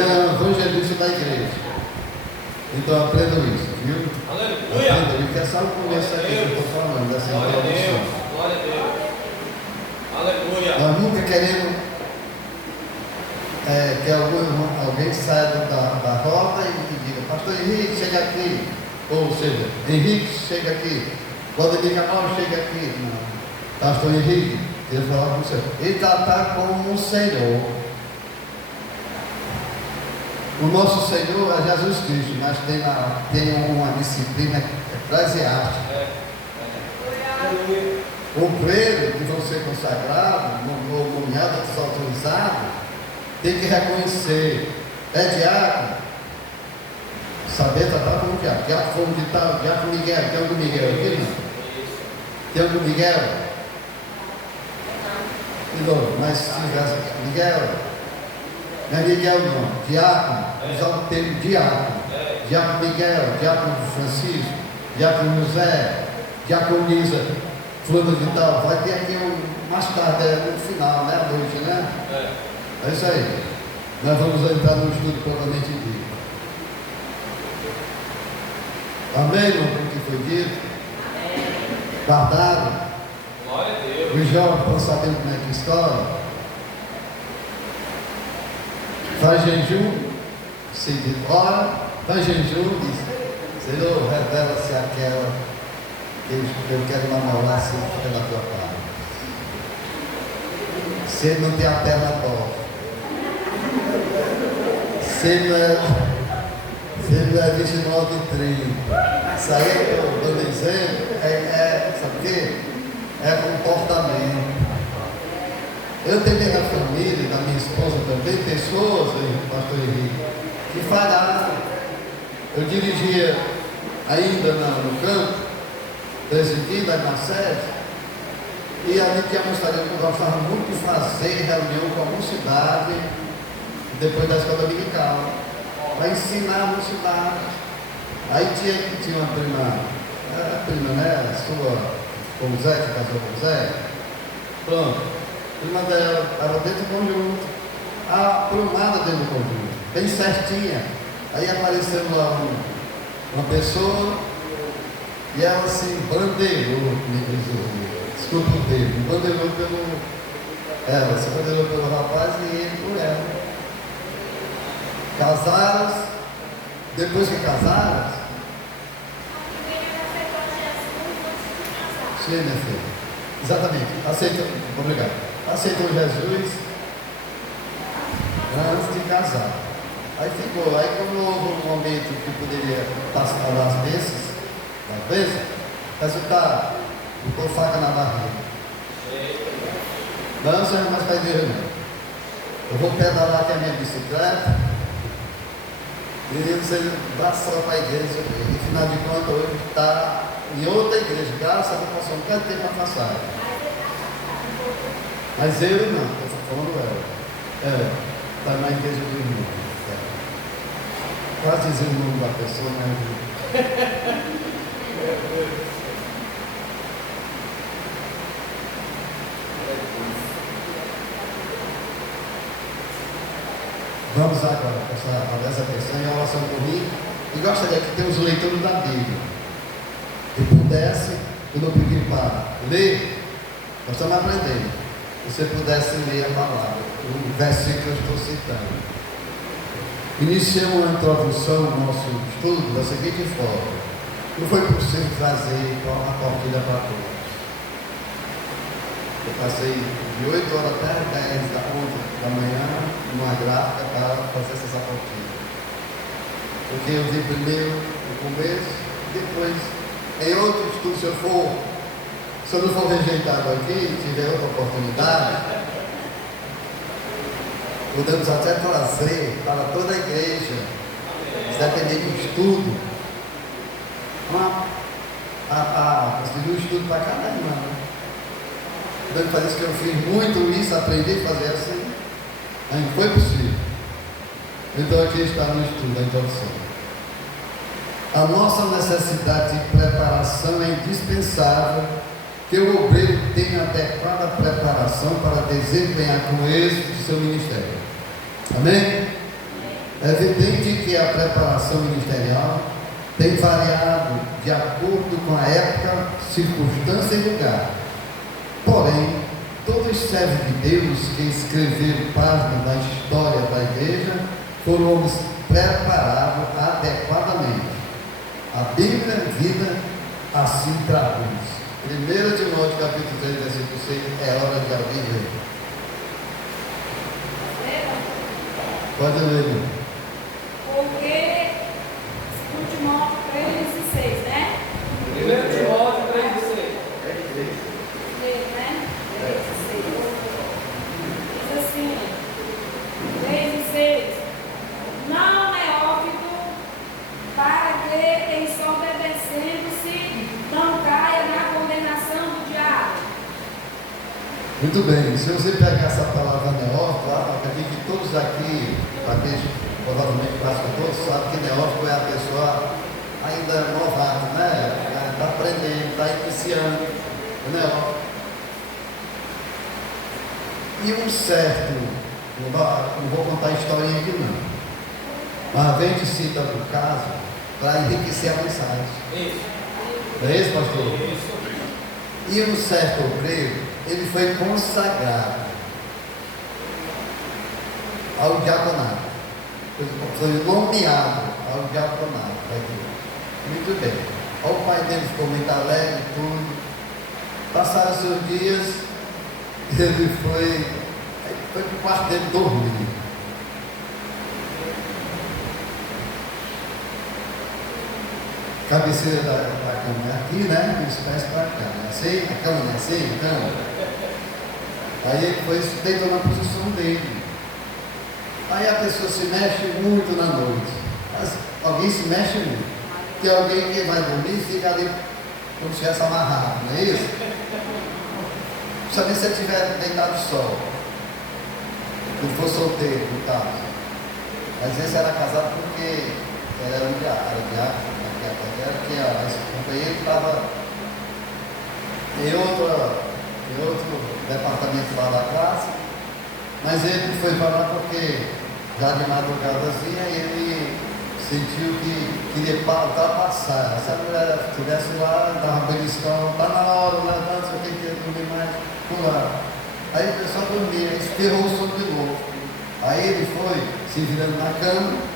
é o evangelista da igreja. Então aprendam isso, viu? Aleluia! Aprendam, que é só o começo aqui que eu estou falando, dessa Glória a Deus! introdução. Glória a Deus! Aleluia! Nós nunca queremos que alguém saia da roda e diga, Pastor Henrique, chega aqui. Ou seja, Henrique, chega aqui. Valdemir Camargo, chega aqui. Não. Pastor Henrique, queria falar com você. Ele tratar como um Senhor. O nosso Senhor é Jesus Cristo, mas tem uma disciplina eclesiástica. O preso que vão ser consagrados, ou nomeado, desautorizado, tem que reconhecer, é diácono, saber tratar como diácono. Diácono foi um ditado, diácono Miguel, tem algum Miguel aqui, não? Tem algum Miguel? Não, mas se tivesse Miguel, não é Miguel não, diácono, usar o termo diácono. Diácono Miguel, diácono Francisco, diácono José, diaconisa, fulano de tal, vai ter aqui mais tarde, no final, né, à noite, né? É isso aí. Nós vamos entrar no estudo propriamente dito. Amém, irmão, como que foi dito? Guardado. Glória a Deus. Os jovens estão sabendo como é que história. Faz jejum, se ora, faz jejum, diz, Senhor, revela-se aquela que eu quero namorar, se fica na tua parte. Se ele não tem a perna torta, se ele não é 29 e 30, isso aí que eu estou dizendo, sabe o quê? É comportamento. Eu tenho na família, da minha esposa também, pessoas, pastor Henrique, que falharam. Eu dirigia ainda no campo, presidindo na sede, e ali tinha uma história que eu gostava muito de fazer reunião com a mocidade, depois da escola dominical, para ensinar a mocidade. Aí tinha uma prima, né, sua, com o Zé, que casou com o Zé, pronto, a prima dela estava dentro do conjunto, a plumada dentro do conjunto, bem certinha. Aí apareceu lá uma pessoa, e ela se bandeirou, desculpa o termo, bandeirou ela se bandeirou pelo rapaz e ele por ela. Casaram, depois que casaram, sim, minha filha, exatamente, obrigado, aceitou Jesus antes de casar. Aí ficou, aí quando houve um momento que poderia passar as bênçãos, resultado, botou faca na barriga. Não, senhor, mais para a igreja não. Eu vou pedalar aqui a minha bicicleta e você dá só para a igreja. E final de contas, hoje está em outra igreja. Graças a Deus, passou um bocado de tempo para passar. Mas eu não, estou falando ela. Está na igreja do irmão. Quase dizer o nome da pessoa, mas. Vamos agora para essa questão em oração comigo. E gostaria que tenhamos leitores da Bíblia. Se pudesse, quando eu pedir para ler, nós estamos aprendendo. Se você pudesse ler a palavra, o versículo que eu estou citando. Iniciamos uma introdução no nosso estudo da seguinte forma: não foi possível trazer uma partilha para todos. Eu passei de 8 horas até 10 da manhã numa gráfica para fazer essa partilha. Porque eu vi primeiro o começo, depois em outro estudo, se eu não for rejeitado aqui, tiver outra oportunidade, podemos até trazer para toda a igreja, dependendo do estudo, um estudo para cada irmão. Podemos fazer isso, que eu fiz muito isso, aprendi a fazer assim, ainda foi possível. Então aqui está no estudo, a introdução. A nossa necessidade de preparação é indispensável, que o obreiro tenha adequada preparação para desempenhar com êxito seu ministério. Amém? É evidente que a preparação ministerial tem variado de acordo com a época, circunstância e lugar. Porém, todos os servos de Deus que escreveram páginas da história da igreja foram homens preparados adequadamente. A Bíblia Vida assim traduz. 1 Timóteo capítulo 3, versículo 6, é hora de alguém ler. Pode ler, irmão. Porque, 2 Timóteo 3,16, né? 1 Timóteo 3,16. 3, né? 3,16. Diz assim, 3,16. Não, neófito, para que, ensoberbecendo-se, não caia na condenação do diabo. Muito bem, se você pegar essa palavra neófito, eu acredito que todos aqui, talvez provavelmente quase todos, sabem que neófito é a pessoa ainda novata, né? Está aprendendo, está iniciando, neófito. E um certo, não vou contar a historinha aqui não, mas a gente cita o caso para enriquecer a mensagem. Isso. Não é isso, pastor? Isso. E um certo obreiro, ele foi consagrado ao diaconato, foi nomeado ao diaconato. Muito bem. O pai dele ficou muito alegre, tudo. Passaram os seus dias, ele foi para o quarto dele dormir. Cabeceira da cama é aqui, né? E os pés para cá. É assim? A cama não é assim? Então. Aí ele foi se deitou na posição dele. Aí a pessoa se mexe muito na noite. Mas alguém se mexe muito. Porque alguém que vai dormir fica ali como se estivesse amarrado, não é isso? Principalmente se ele estiver deitado só. Se ele for solteiro, no caso. Às vezes era casado porque ele era um diácono. Que a companheira estava em outro departamento lá da classe, mas ele foi para lá porque já de madrugadazinha ele sentiu que queria ultrapassar. Se a mulher estivesse lá, estava beliscando, está na hora, levanta, você tem que dormir mais, pular. Aí o pessoal dormia, esperou o sono de novo. Aí ele foi se virando na cama.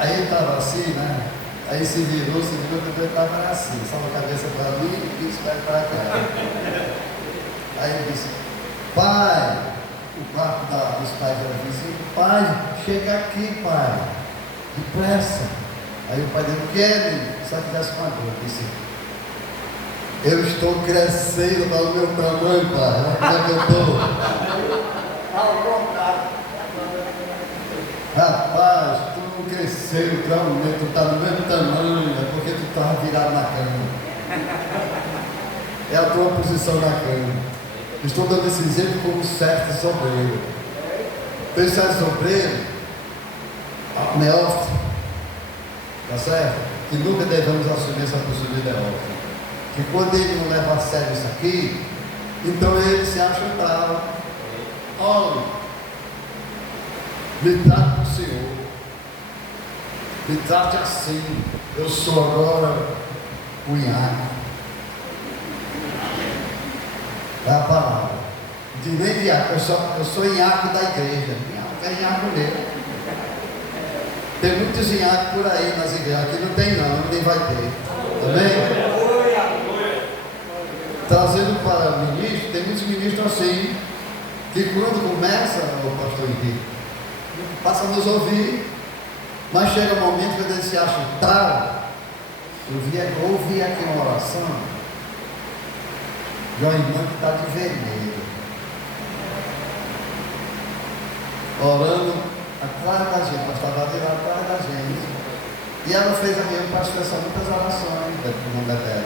Aí ele estava assim, né? Aí se virou, depois ele estava assim, só a cabeça para ali e os pés para cá. Aí ele disse, pai, o quarto dos pais era vizinho, pai, chega aqui, pai, depressa. Aí o pai dele, quer, só que desse com a dor, disse, eu estou crescendo para o meu tamanho, pai, como é que eu estou? Ao contrário. Rapaz, tu não cresceu, tu está no mesmo tamanho, é porque tu estava virado na cama. É a tua posição na cama. Estou dando esse exemplo como certo sobreiro. Tem certo sobreiro, neófito, tá certo? Que nunca devemos assumir essa postura de neófito. Que quando ele não leva a sério isso aqui, então ele se acha tal. Olha, me trate com o Senhor, me trate assim, eu sou agora o Inhaco. É a palavra. De nem Inhaco, eu sou Inhaco da igreja. Inhaco é Inhaco mesmo. Tem muitos Inhacos por aí nas igrejas, aqui não tem não, nem vai ter. Amém? Trazendo para ministro, tem muitos ministros assim, que quando começa, o pastor Henrique, passa a nos ouvir, mas chega um momento que ele se acha tal. Eu ouvi aqui uma oração de uma irmã que está de vermelho, orando atrás da gente, nós estávamos ali atrás da gente, e ela fez a minha participação, muitas orações no nome dela.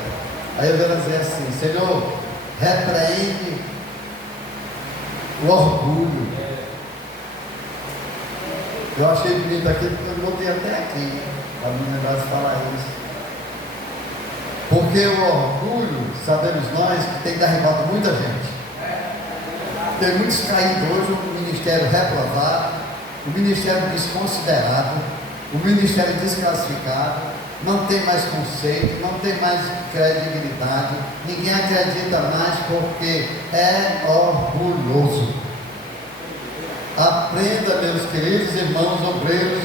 Aí eu vi ela dizer assim, Senhor, repreende o orgulho. Eu achei bonito aqui, porque eu botei até aqui, para me lembrar de falar isso. Porque o orgulho, sabemos nós, que tem derribado muita gente. Tem muitos caídos hoje, o ministério reprovado, o ministério desconsiderado, o ministério desclassificado, não tem mais conceito, não tem mais credibilidade, ninguém acredita mais porque é orgulhoso. Aprenda, meus queridos irmãos obreiros,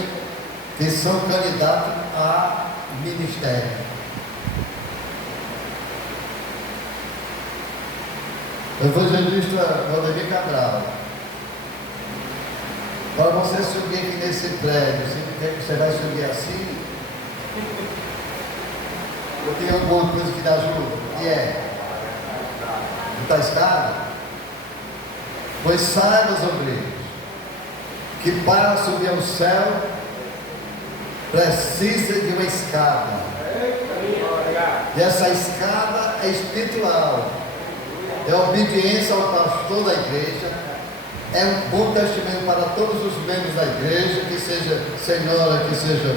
que são candidatos a ministério. Evangelista Valdemir Cabral, para você subir aqui nesse prédio, você vai subir assim? Ou tem alguma coisa que dá ajuda? O que é? Está escada? Pois saiba, os obreiros, que para subir ao céu precisa de uma escada. E essa escada é espiritual. É obediência ao pastor da igreja, é um bom testemunho para todos os membros da igreja, que seja senhora, que seja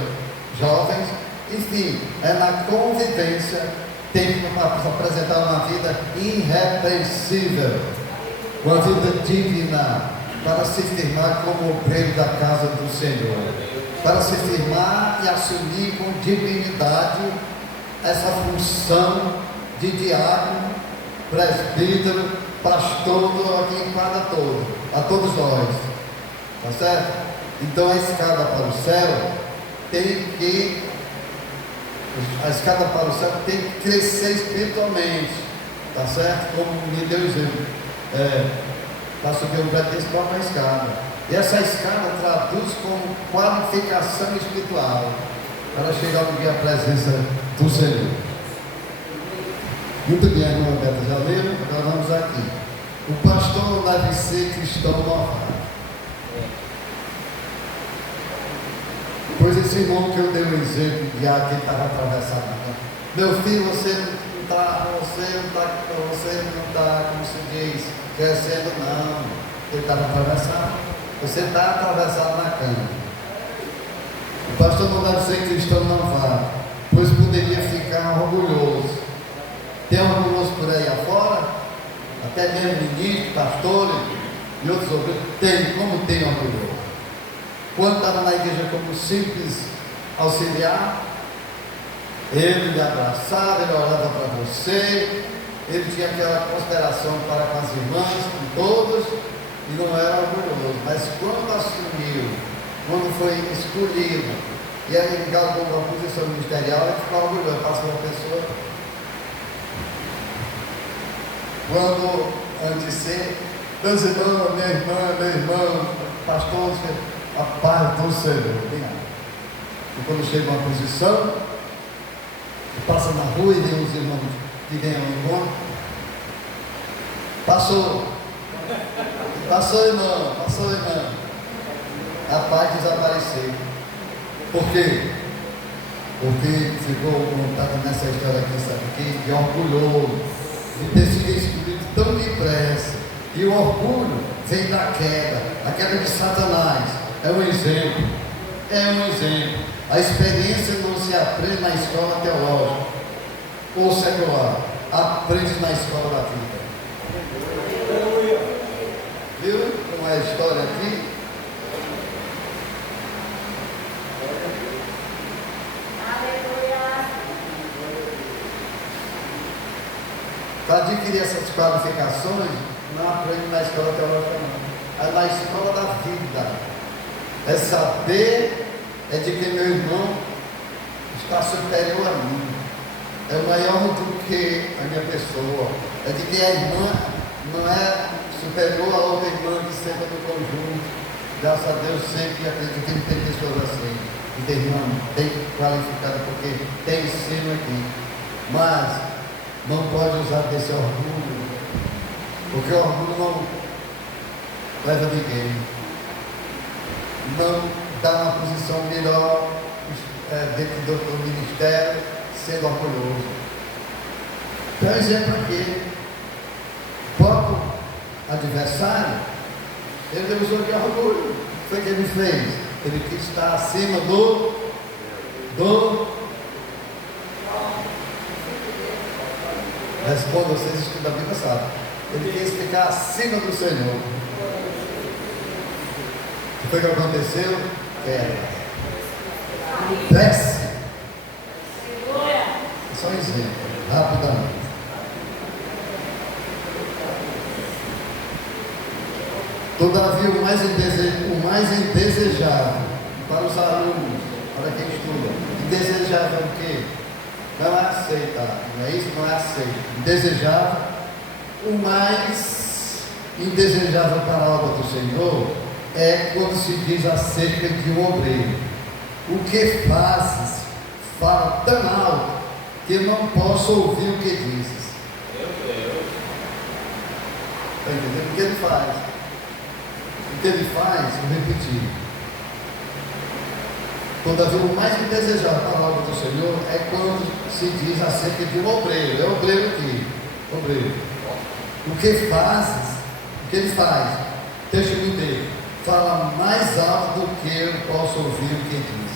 jovens, enfim, é na convivência, tem que apresentar uma vida irrepreensível, uma vida digna, para se firmar como obreiro da casa do Senhor, para se firmar e assumir com dignidade essa função de diácono, presbítero, pastor, que enquadra a todos nós, tá certo? Então a escada para o céu tem que crescer espiritualmente, tá certo? Como me deu exemplo, para subir um prédio desse, coloca a escada, e essa escada traduz como qualificação espiritual, para chegar no dia à presença do Senhor. Muito bem, irmão Beto, já leram? Agora vamos aqui. O pastor deve ser cristão normal. Pois esse irmão que eu dei um exemplo de que estava atravessado. Meu filho, você não está, como se diz, crescendo, não. Ele estava atravessado. Você está atravessado na cama. O pastor não deve ser cristão novato, pois poderia ficar orgulhoso. Tem orgulhoso por aí afora, até mesmo ministros, pastores e outros obreiros, como tem orgulhoso. Quando estava na igreja como simples auxiliar, ele lhe abraçava, ele olhava para você, ele tinha aquela consideração para com as irmãs, com todos, e não era orgulhoso. Mas quando assumiu, quando foi escolhido, e aí galgou uma posição ministerial, ele ficou orgulhoso, passou uma pessoa. Quando antes de ser, meus irmãos, minha irmã, meu irmão, pastor, a paz do Senhor. E quando chega uma posição, passa na rua e vem os irmãos que vêm ao encontro. Passou, irmão, a paz desapareceu. Por quê? Porque ficou montado nessa história aqui, sabe aqui, de orgulhoso, de ter sido escolhido tão depressa. E o orgulho vem da a queda de Satanás. É um exemplo. A experiência não se aprende na escola teológica ou secular, aprende na escola da vida. Viu como é a história aqui? Para adquirir essas qualificações, não aprende na escola teológica, não. É na escola da vida. É saber de que meu irmão está superior a mim. É maior do que a minha pessoa. É de que a irmã não é superior a outra irmã que senta no conjunto. Graças a Deus sempre acredito que tem pessoas assim. E tem irmão bem qualificado, porque tem ensino aqui. Mas não pode usar desse orgulho, porque o orgulho não leva ninguém, não dá uma posição melhor dentro do ministério, sendo orgulhoso. Tem um exemplo aqui, o próprio adversário, ele usou de orgulho. O que foi que ele fez? Ele quis estar acima do responda, vocês estudam a Bíblia, sabe? Ele quis ficar acima do Senhor. O que foi que aconteceu? Queda. Desce. Só um exemplo, rapidamente. Todavia, o mais indesejável para os alunos, para quem estuda, indesejável é o quê? Não é aceitar, não é isso? Não é aceito. Indesejável, o mais indesejável para a obra do Senhor é quando se diz acerca de um obreiro: o que fazes fala tão alto que eu não posso ouvir o que dizes. Está entendendo? O que ele faz? O que ele faz, vou repetir. Todavia, o mais indesejável para a obra do Senhor é quando se diz acerca de um obreiro. É obreiro aqui. Obreiro. O que fazes, o que ele faz? Texto dele fala mais alto do que eu posso ouvir o que diz.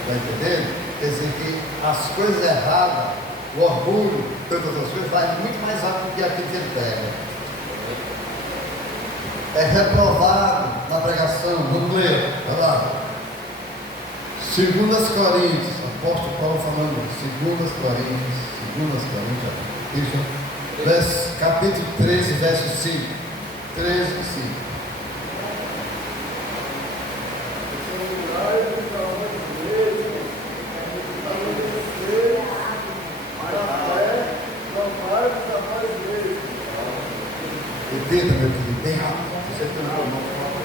Está entendendo? Quer dizer que as coisas erradas, o orgulho, tantas outras coisas, vai muito mais alto do que aquilo que ele pega. É reprovado na pregação. Vamos ler, olha lá. 2 Coríntios, apóstolo Paulo falando, 2 Coríntios, capítulo 13, verso 5. 13, 5. Repita, meu querido, bem rápido. Você tem um irmão que fala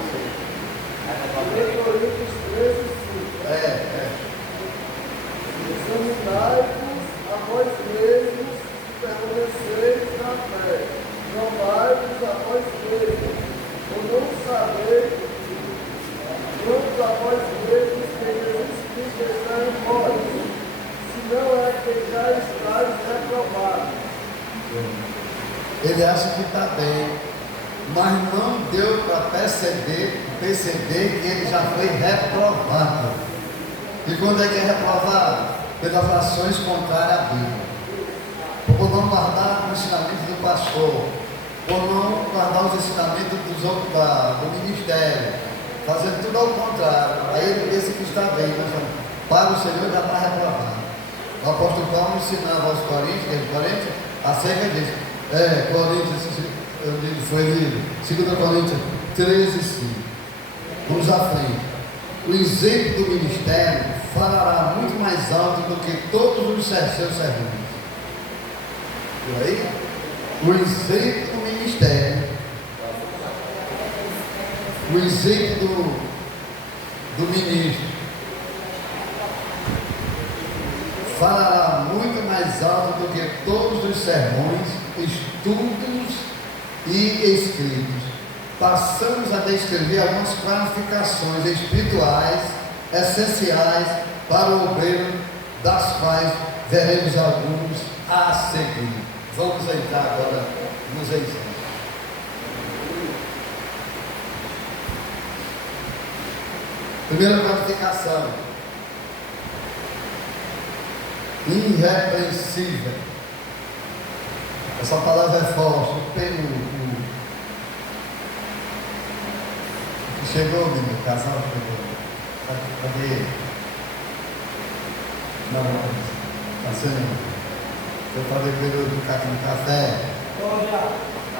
Examinai-vos a vós mesmos, permaneceis na fé. Provai-vos a vós mesmos, ou não sabeis, quanto a vós mesmos que Jesus Cristo está em vós, se não é que já estáis reprovados. Ele acha que está bem, mas não deu para perceber que ele já foi reprovado. E quando é que é reprovado? Pelas ações contrárias à Bíblia. Por não guardar o ensinamento do pastor, por não guardar os ensinamentos do ministério, fazendo tudo ao contrário. Aí ele pensa que está bem, mas para o Senhor já está reprovado. O apóstolo Paulo ensinava aos Coríntios, acerca disso. Coríntios, foi lido. 2 Coríntios 13, 5. Vamos à frente. O exemplo do ministério falará muito mais alto do que todos os seus sermões. Viu aí? O exemplo do ministério, o exemplo do ministro, falará muito mais alto do que todos os sermões, estudos e escritos. Passamos a descrever algumas qualificações espirituais essenciais para o obreiro, das quais veremos alguns a seguir. Vamos entrar agora nos exemplos. Primeira qualificação: irrepreensível. Essa palavra é forte. Chegou, menino, o casal chegou. Cadê ele? Não, não. Eu falei com ele do café.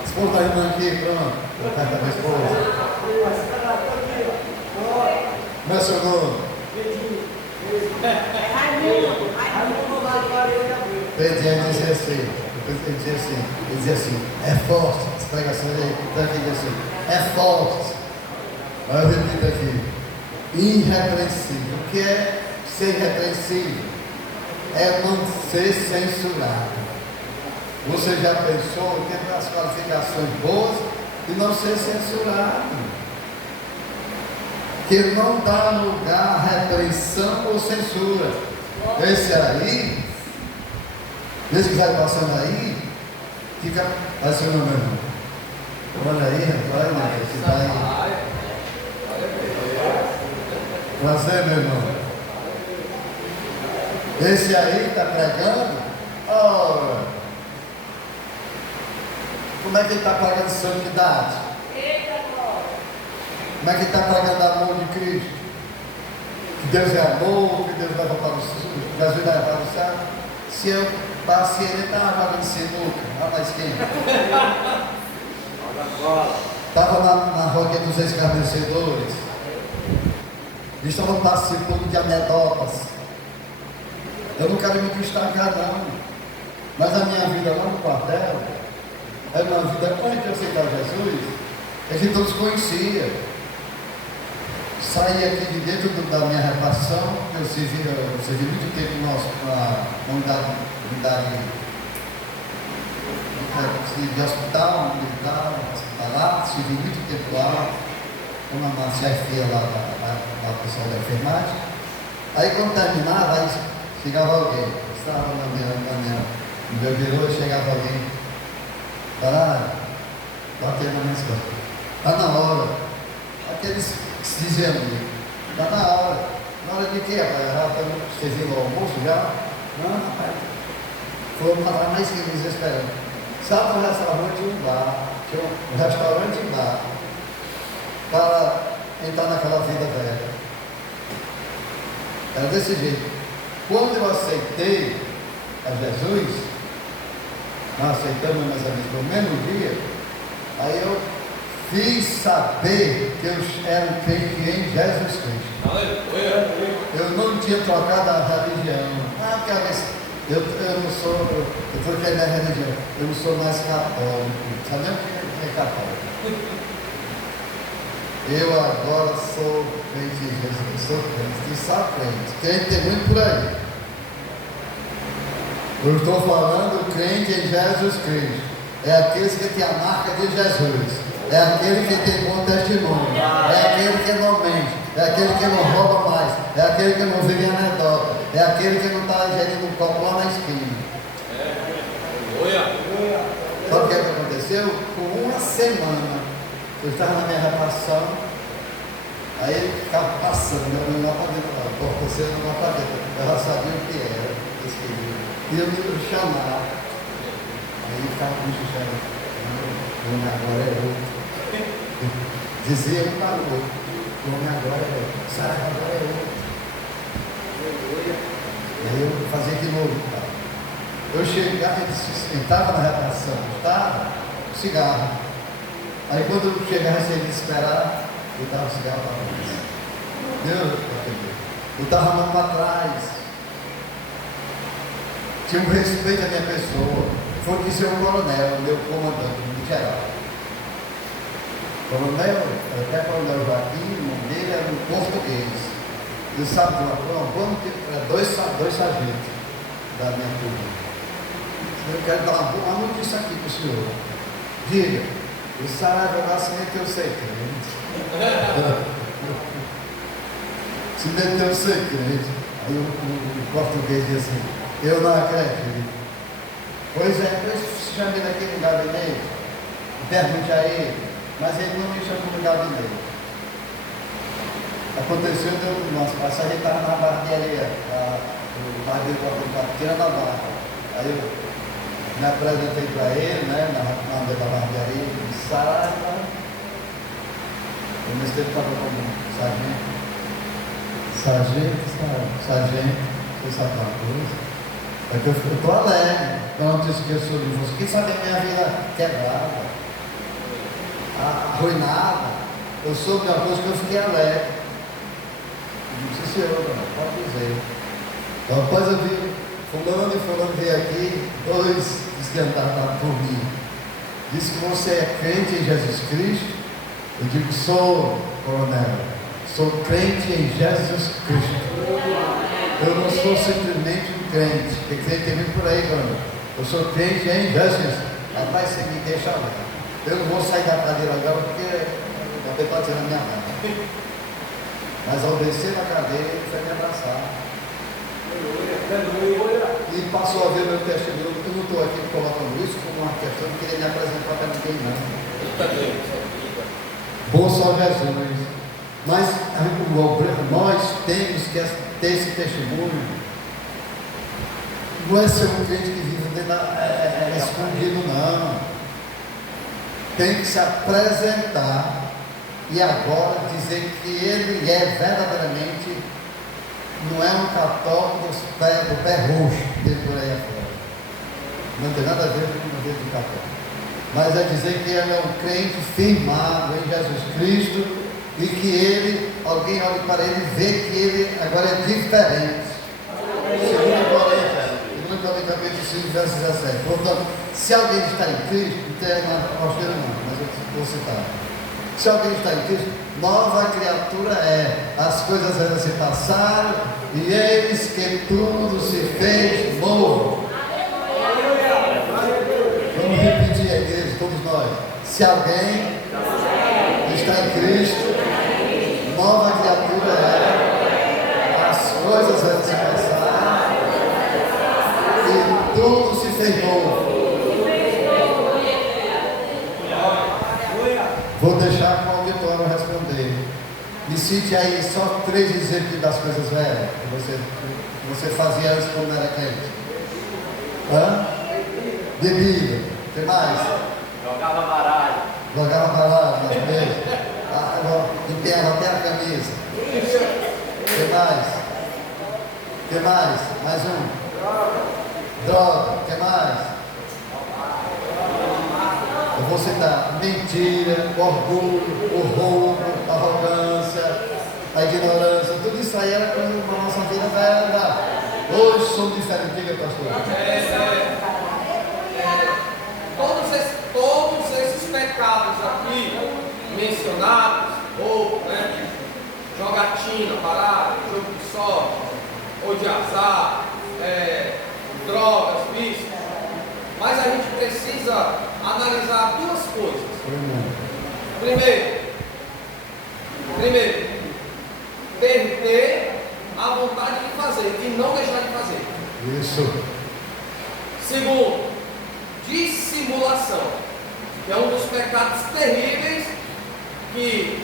Esposa da irmã aqui, pronto. Eu perto da minha esposa. Meu segundo. Pedro dizia assim, é forte. Essa pregação ele dizia assim, é forte. Mas eu repito aqui, irrepreensível. O que é ser irrepreensível? É não ser censurado. Você já pensou em ter as qualificações boas e não ser censurado? Que não dá lugar à repreensão ou censura. Esse aí, esse que vai passando aí, fica assim, meu irmão. Olha aí, olha esse daí. Prazer, meu irmão. Esse aí está pregando, ora, como é que ele está pagando santidade? Como é que está pregando amor de Cristo? Que Deus é amor, que Deus leva para o céu, Jesus leva para o céu. Se eu passei, ele estava jogando sinuca, lá na esquina. Estava na roda dos escarnecedores. Estavam participando de anedotas. Eu não quero me destacar, não. Mas a minha vida lá no quartel, é uma vida antes de aceitar Jesus, a gente não se conhecia. Saí aqui de dentro da minha repartição, eu servi muito tempo na unidade de hospital, militar, hospitalar, servi muito tempo lá, como na chefia lá da pessoal da enfermagem. Aí quando terminava, aí chegava alguém, estava no meu birô, chegava alguém, batendo na minha escola. Está na hora. Aqueles que se diziam ali, está na hora. Na hora de quê, rapaz? Já estamos servindo o almoço já? Não, rapaz. Foram lá na esquina esperando. Sabe um restaurante e um bar. Tinha um restaurante e um bar. Para entrar naquela vida velha. Era desse jeito. Quando eu aceitei a Jesus, nós aceitamos meus amigos no mesmo dia, aí eu fiz saber que eu era um crente em Jesus Cristo. Aleluia. Eu não tinha trocado a religião. Eu não sou, eu troquei minha religião, eu não sou mais católico. Sabe nem o que é católico? Eu agora sou crente em Jesus, eu sou crente, e só crente. Crente tem muito por aí. Eu estou falando crente em Jesus Cristo. É aqueles que tem a marca de Jesus. É aquele que tem bom testemunho. É aquele que não mente. É aquele que não rouba mais. É aquele que não vive em anedota. É aquele que não está ingerindo um copo lá na esquina. Sabe o que aconteceu? Por uma semana, eu estava na minha repartição. Aí ele ficava passando, meu lá para dentro da porta, você não lá para dentro. Eu já sabia o que era, esse querido. E eu me chamar. Aí ele ficava com o chama. O homem agora é outro. Dizia um para o outro. O homem agora é outro. Sara agora é outro. Aí eu fazia de novo, cara. Eu chegava, ele entrava na repartição, estava, cigarro. Aí quando eu chegava sem ele esperar, eu dava o cigarro para trás. Deus, eu estava andando para trás. Tinha um respeito à minha pessoa. Foi que ser o coronel, meu comandante, no geral. Coronel, até coronel Joaquim, o nome dele era um português. Ele sabe de uma coisa, dois sargentos da minha turma. Eu quero dar uma notícia aqui para o senhor. Diga, o salário do nascimento eu sei crente. Se meteu sem crente. Aí o português diz assim, eu não acredito. Pois é, por isso se chama ele aqui no gabinete, pergunte a ele, mas ele não me chamou no gabinete. Aconteceu, nossa passagem estava na barbearia, o barbeiro estava tirando a barba. Aí eu me apresentei para ele, né, na da barbearia, e Sara, eu nesse tempo estava como sargento, você sabe uma coisa? É que eu estou alegre, quando eu disse que eu sou de você. Quem sabe a minha vida quebrada, arruinada, eu soube de uma coisa que eu fiquei alegre. Não sei se eu, não, pode dizer. Então, depois eu vi, fulano veio aqui, dois descantaram por mim. Disse que você é crente em Jesus Cristo. Eu digo, sou, coronel, sou crente em Jesus Cristo. Eu não sou simplesmente um crente, porque crente tem muito por aí, coronel. Eu sou crente em Jesus. Rapaz, você me deixa lá. Eu não vou sair da cadeira agora, porque também pode ser na minha mão. Mas ao descer na cadeira, ele foi me abraçar. E passou a ver meu testemunho. Eu não estou aqui colocando isso como uma questão, não queria me apresentar para ninguém, não. Bom só Jesus. Mas nós temos que ter esse testemunho. Não é ser um crente que vive escondido, não. Tem que se apresentar e agora dizer que ele é verdadeiramente, não é um católico do pé roxo, que tem por aí afora. Não tem nada a ver com o vida do católico. Mas é dizer que ele é um crente firmado em Jesus Cristo e que ele, alguém olha para ele e vê que ele agora é diferente. Segundo Coríntios 5, verso 17. Portanto, se alguém está em Cristo, não tem uma pastora não, mas eu vou citar. Se alguém está em Cristo, nova criatura é. As coisas velhas se passaram e eis que tudo se fez novo. Vamos repetir a igreja, todos nós. Se alguém está em Cristo, nova criatura é. As coisas velhas se passaram e tudo se fez novo. Vou deixar com o auditório responder. Me cite aí só 3 exemplos das coisas velhas que você fazia antes quando era crente. Bebida. O que mais? Jogava baralho. Jogava baralho nas mesas. Empenhava até a camisa. O que mais? O que mais? Mais um. Droga. O que mais? Eu vou citar mentira, orgulho, o roubo, a arrogância, a ignorância, tudo isso aí era quando a nossa vida era. Hoje somos diferentes, diga, pastor. Todos esses pecados aqui mencionados, roubo, jogatina, baralho, jogo de sorte, ou de azar, drogas, vícios. Mas a gente precisa analisar 2 coisas. Primeiro, perder a vontade de fazer e não deixar de fazer. Isso. Segundo, dissimulação, que é um dos pecados terríveis que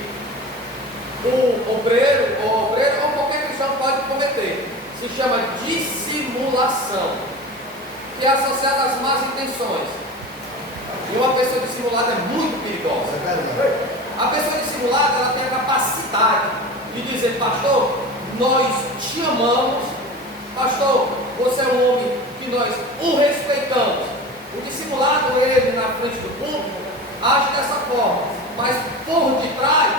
o obreiro ou qualquer cristão pode cometer. Se chama dissimulação, que é associada às más intenções. E uma pessoa dissimulada é muito perigosa. A pessoa dissimulada, ela tem a capacidade de dizer: pastor, nós te amamos, pastor, você é um homem que nós o respeitamos. O dissimulado, ele na frente do público, age dessa forma, mas por detrás,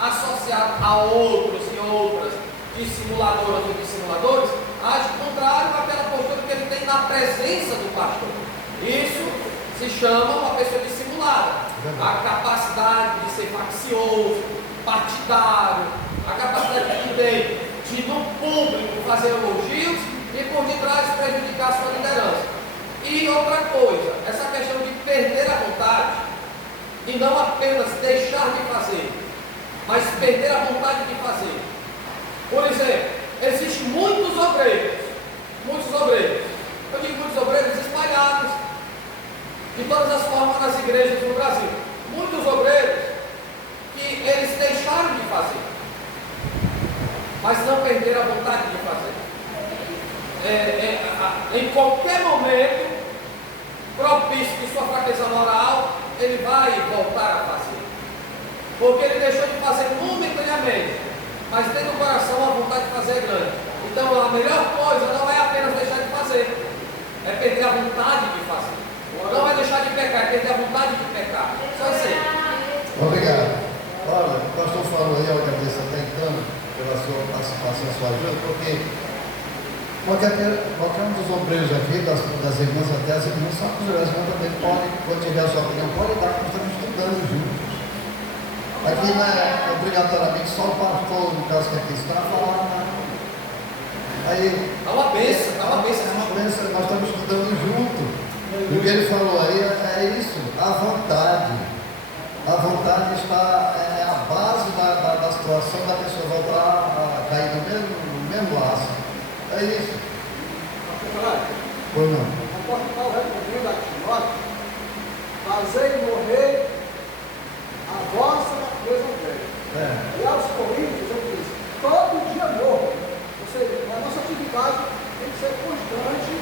associado a outros e outras dissimuladoras ou dissimuladores, age contrário àquela postura que ele tem na presença do pastor. Isso se chama uma pessoa dissimulada. A capacidade de ser faccioso, partidário, a capacidade que tem de no público fazer elogios e por detrás prejudicar a sua liderança. E outra coisa, essa questão de perder a vontade e não apenas deixar de fazer, mas perder a vontade de fazer. Por exemplo, existem muitos obreiros. Eu digo muitos obreiros espalhados de todas as formas nas igrejas no Brasil. Muitos obreiros que eles deixaram de fazer, mas não perderam a vontade de fazer. Em qualquer momento propício de sua fraqueza moral, ele vai voltar a fazer, porque ele deixou de fazer momentaneamente, mas tem no coração a vontade de fazer grande. Então a melhor coisa não é apenas deixar de fazer, é perder a vontade de fazer. Não é deixar de pecar, é perder a vontade de pecar. Só isso aí. Obrigado. Olha, o pastor falou aí, eu agradeço até então pela sua participação, sua ajuda, porque qualquer um dos obreiros aqui, das irmãs, até as irmãs, só que as irmãs também podem, quando tiver a sua opinião, pode dar, porque estamos estudando juntos. Aqui não é obrigatoriamente só o pastor, no caso que aqui está, falar. Aí, É uma bênção, nós estamos estudando junto. O que ele falou aí é isso, a vontade. A vontade está, é a base da situação da pessoa voltar a cair no mesmo laço. É isso. Ou não? O apóstolo Paulo respondendo a Timóteo: fazei morrer a vossa natureza velha. E aos Coríntios ele diz: todo dia morro. Ou seja, a nossa atividade tem que ser constante,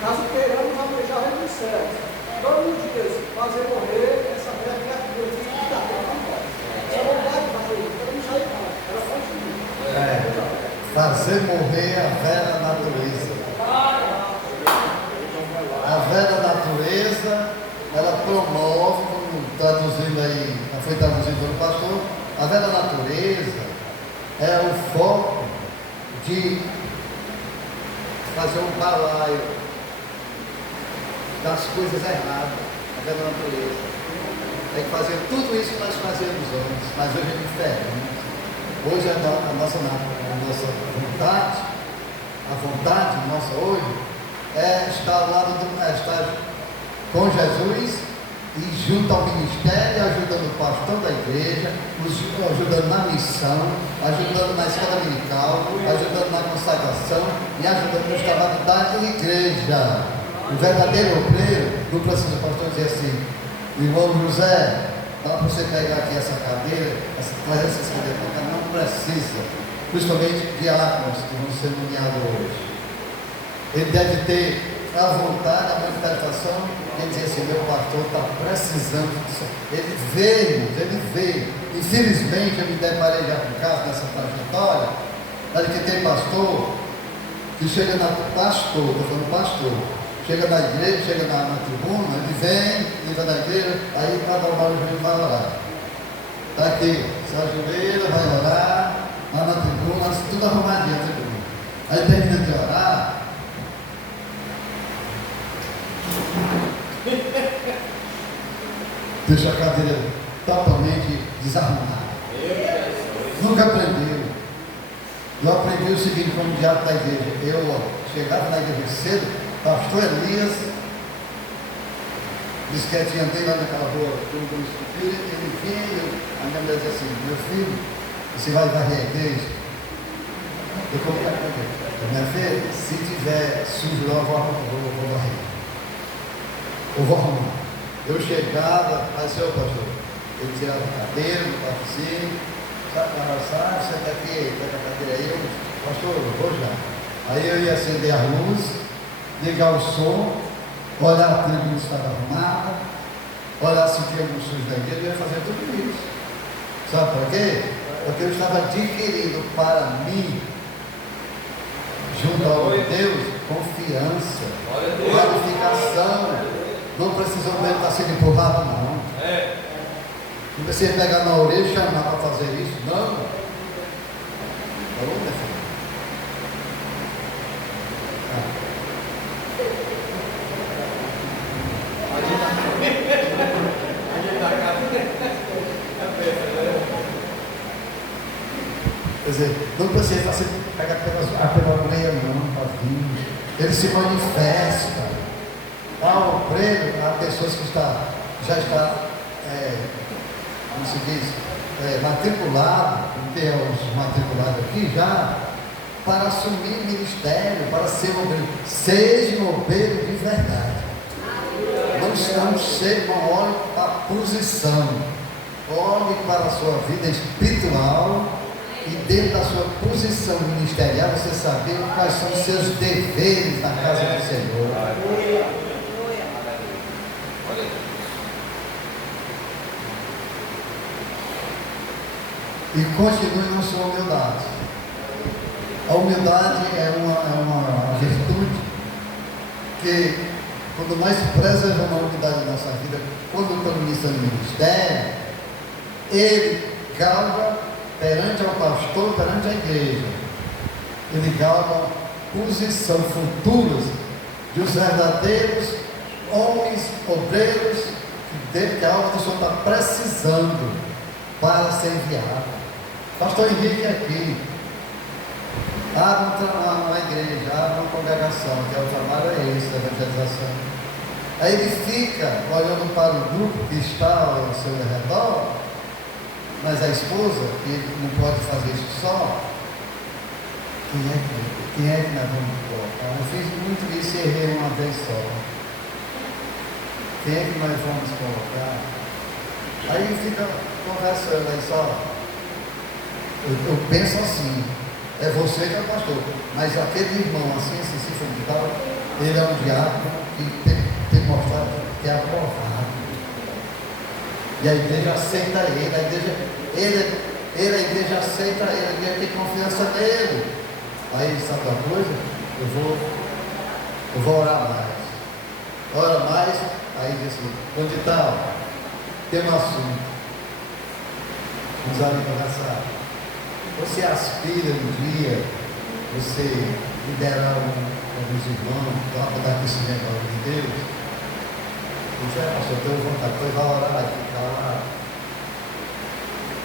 caso queiramos almejar o reino dos céus. Todos os dias fazer morrer essa velha criatura, esse fazer morrer a velha natureza. A velha natureza, ela promove, como traduzindo aí, foi traduzido pelo pastor, a velha natureza é o foco de fazer um balaio das coisas erradas, a velha natureza. Tem que fazer tudo isso que nós fazíamos antes, mas hoje é diferente. Hoje a nossa vontade, a vontade nossa hoje é estar ao lado estar com Jesus e junto ao ministério, ajudando o pastor da igreja, ajudando na missão, ajudando na escola dominical, ajudando na consagração e ajudando no trabalho da igreja. O verdadeiro obreiro não precisa, o pastor dizer assim: irmão José, dá para você pegar aqui essa cadeira, trazer essas cadeiras para cá? Não precisa, principalmente diáconos que vão ser nomeados hoje. Ele deve ter a vontade, a manifestação, de dizer assim: meu pastor está precisando disso. Ele veio. Infelizmente, eu me deparei já com caso nessa trajetória, mas que tem pastor que chega na pastor, estou falando pastor, chega na igreja, chega na tribuna, ele vem, entra na igreja, aí para dobrar o joelho vai orar. Está aqui, se ajoelha, vai orar, lá na tribuna, tudo arrumadinho na tribuna. Aí termina de orar. Deixa a cadeira totalmente desarrumada. Nunca aprendeu. Eu aprendi o seguinte como diácono da igreja. Eu chegava na igreja cedo, pastor Elias disse que tinha andei lá naquela rua, ele vinha, a minha mulher dizia assim: meu filho, você vai varrer a igreja? Eu contei para ele: minha filha, se tiver sujo lá, eu vou varrer. Eu vou arrumar. Eu chegava, aí senhor pastor, ele tirava a cadeira, botava assim, sabe, senta aqui, pega a cadeira aí, pastor, eu vou já. Aí eu ia acender a luz, ligar o som, olhar a tribuna se estava arrumada, olhar se tinha algum sujo da igreja, eu ia fazer tudo isso. Sabe para quê? Porque eu estava adquirindo para mim, junto ao Deus, confiança, qualificação. Não precisa mesmo estar sendo empurrado, não. Não precisa pegar na orelha e chamar para fazer isso. Não. Falou, minha filha? Quer dizer, não precisa estar sendo pegar pela orelha, não, para vir. Ele se manifesta. Ao obreiro, há pessoas que já está, como se diz, matriculado, tem os matriculados aqui já, para assumir ministério, para ser obreiro. Seja um obreiro de verdade. Não olhe para a posição, olhe para a sua vida espiritual e dentro da sua posição ministerial você saber quais são os seus deveres na casa do Senhor. E continue na sua humildade. A humildade é uma virtude que, quando nós preservamos a humildade na nossa vida, quando estamos iniciando o ministério, ele galga perante ao pastor, perante a igreja. Ele galga posição futuras de os verdadeiros homens, obreiros, que a alma do Senhor está precisando para ser enviado. Pastor Henrique aqui, abre uma igreja, abre uma congregação, que é o trabalho esse, da evangelização. Aí ele fica olhando para o grupo que está ao seu redor, mas a esposa, que ele não pode fazer isso só, quem é que nós vamos colocar? Eu fiz muito isso e errei uma vez só. Quem é que nós vamos colocar? Aí ele fica conversando aí só. Eu penso assim, é você que é o pastor, mas aquele irmão assim, fundamental, ele é um diácono que tem que mostrar que é aprovado. E a igreja aceita ele, a igreja aceita ele, a igreja tem confiança nele. Aí, sabe uma coisa? Eu vou orar mais. Ora mais, aí diz assim, onde está? Tem um assunto. Vamos ali conversar. Você aspira um dia, você liderar alguns irmãos, para dar conhecimento ao nome de Deus? Eu já, pastor, tenho vontade, depois vai orar, vai ficar lá.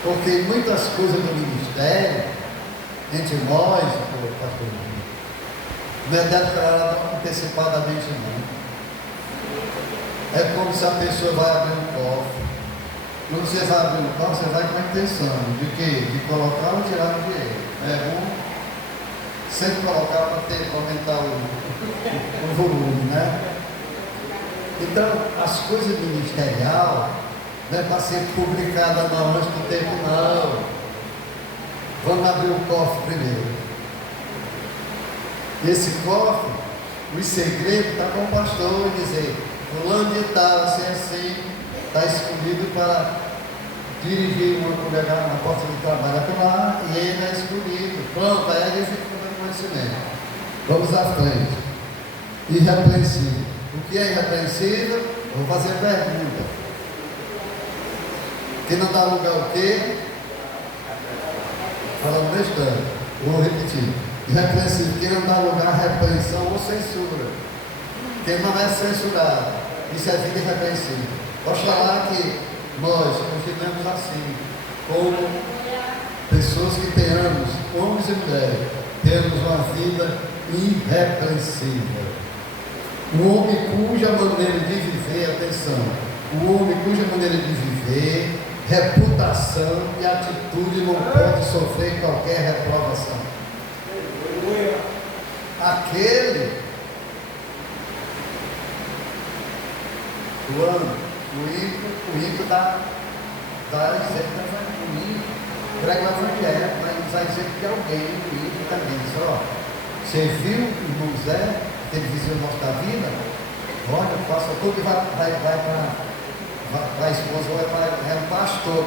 Porque muitas coisas do ministério, entre nós, pastor, não é declarado antecipadamente, não. É como se a pessoa vai abrir um cofre. Quando você vai abrir um cofre, você vai com a intenção de quê? De colocar ou tirar o dinheiro. É bom sempre colocar para aumentar o volume, né? Então, as coisas ministeriais não é para ser publicada não antes do tempo, não. Vamos abrir o cofre primeiro. Esse cofre, o segredo está com o pastor e dizer, fulano de tal, assim, está escolhido para dirigir uma congregação na porta de trabalho por lá, e ele é escolhido. Pronto, aí a gente fica dando conhecimento. Vamos à frente. Irrepreensível. O que é irrepreensível? Eu vou fazer pergunta. Que não dá lugar ao quê? Falando besteira. Vou repetir. Irrepreensível. Que não dá lugar à repreensão ou censura. Que não é censurado. Isso é vida irrepreensível. Oxalá que nós continuemos assim, como pessoas que tenhamos, homens e mulheres, temos uma vida irrepreensível. O homem cuja maneira de viver, atenção, o homem cuja maneira de viver, reputação e atitude não pode sofrer qualquer reprovação. Aquele o ímpio dá exemplo do ímpio, prega o evangelho, mas dá exemplo de alguém, o ímpio também. Só, você viu o irmão Zé, televisão nossa da vida? Olha, passa todo e vai para a esposa, vai para, é um pastor,